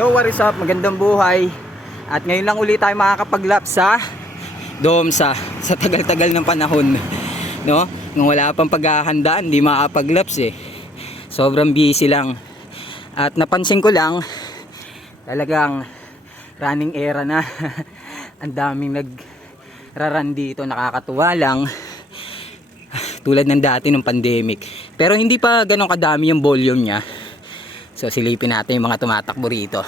Yo, what is up? Magandang buhay. At ngayon lang ulit tayo makakapag-lap sa Domsa sa tagal-tagal ng panahon. No? Nung wala pang paghahandaan, hindi makakapag-laps eh. Sobrang busy lang. At napansin ko lang, talagang running era na. Ang daming nagraran dito, nakakatuwa lang. Tulad ng dati ng pandemic. Pero hindi pa ganun kadami yung volume niya. So silipin natin yung mga tumatakbo rito.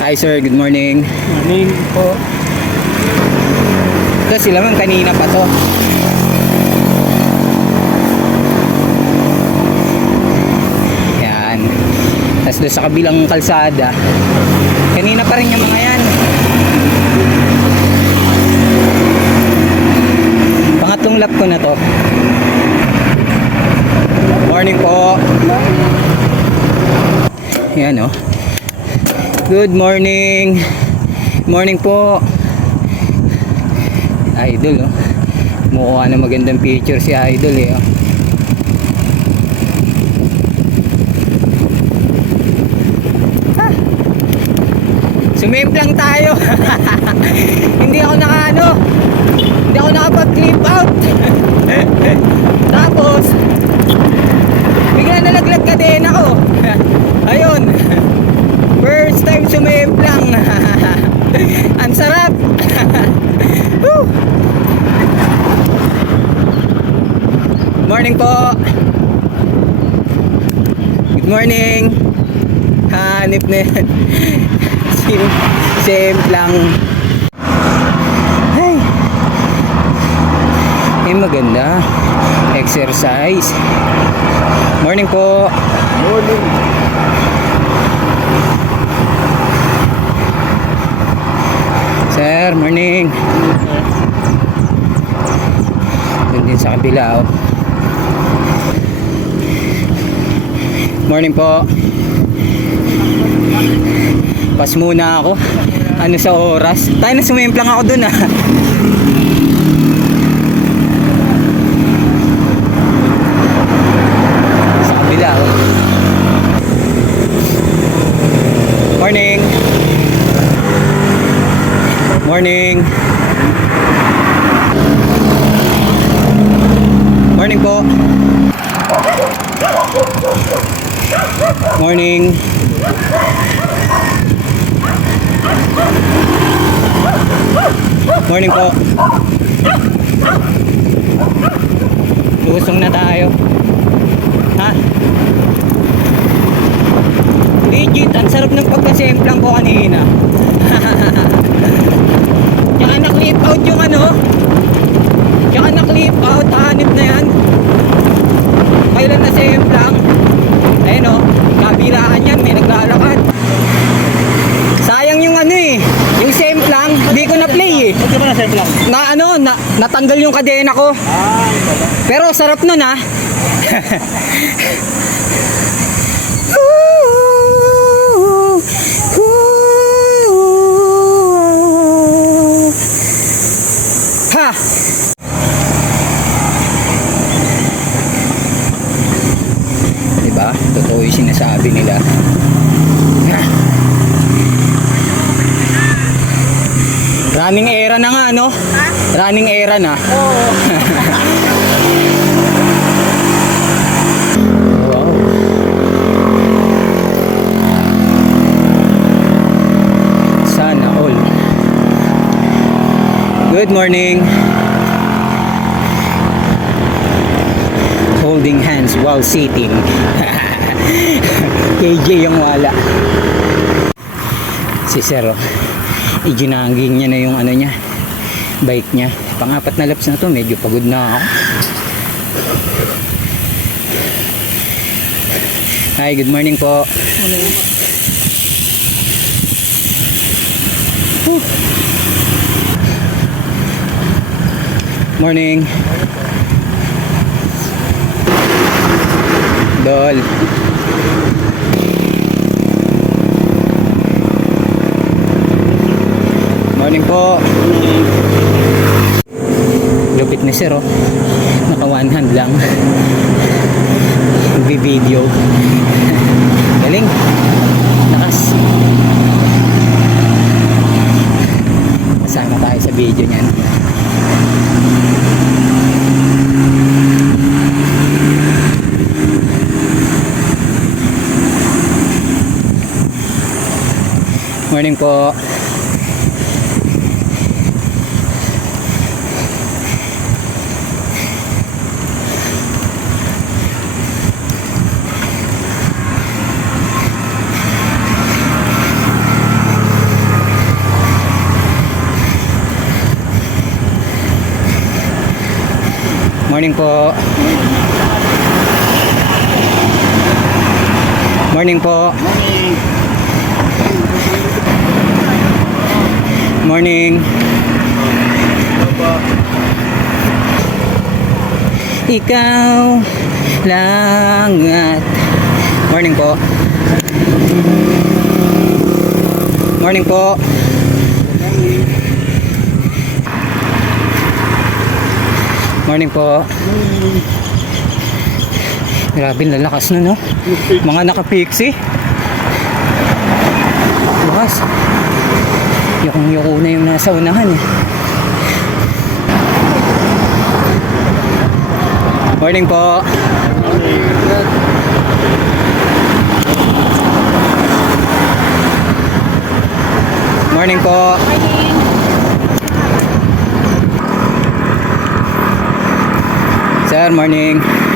Hi sir, good morning. Morning po. Ito sila man kanina pa to. Yan. Tapos doon sa kabilang kalsada. Kanina pa rin yung mga yan. Pangatlong lap ko na to. Morning po. Yan oh. Good morning. Morning po. Idol oh. Mukha na magandang picture si Idol eh. Oh. Ah. Sumimplang tayo. hindi ako naka ano. Hindi ako nakapag-clip out. Tapos bigla nalaglag ka din ako. Ayun. Sumimplang. Ang sarap. Morning po. Good morning. Hanip na yan. Sim, simplang. Hey. Eh maganda. Exercise. Morning po. Morning. Sir, morning. Doon din sa kabila, oh. Morning po. Pas muna ako. Ano sa oras? Tayo na sumimplang ako dun, ah. Sa kabila, oh. Morning. Morning. Morning po. Morning. Morning po. Lusong na tayo. Ha? Legit, ang sarap ng pagkasemplang ko kanina. Na-clip out yung ano. Tsaka na-clip out, hanip na yan. Kailan na semplang. Ayun o, kabilaan yan, may naglalakad. Sayang yung ano eh, yung semplang, di ko na-play eh. Ka ba nasa lang? Na ano, na, natanggal yung kadena ko. Ah? Pero sarap nun ah. ha! sinasabi nila. Ha! Running era na nga, no? Running era na. Wow. Sana all. Good morning. Holding hands while sitting. KJ yung wala. Si Sir, oh. iginanging niya na yung ano niya, bike niya. Pangapat na laps na to, medyo pagod na ako. Hi, good morning po. Whew. Morning. Dol. Morning po. Lupit ni sir oh. Naka one hand lang. Nagbi-video. Galing. Morning po. Morning po. Morning po. Morning. Ikaw lang at Morning po. Morning po. Morning po. Grabe, lalakas na no. Mga naka-pixie. Lakas. Yung yuko na yung nasa unahan eh. Morning po. Morning po. Sir, morning.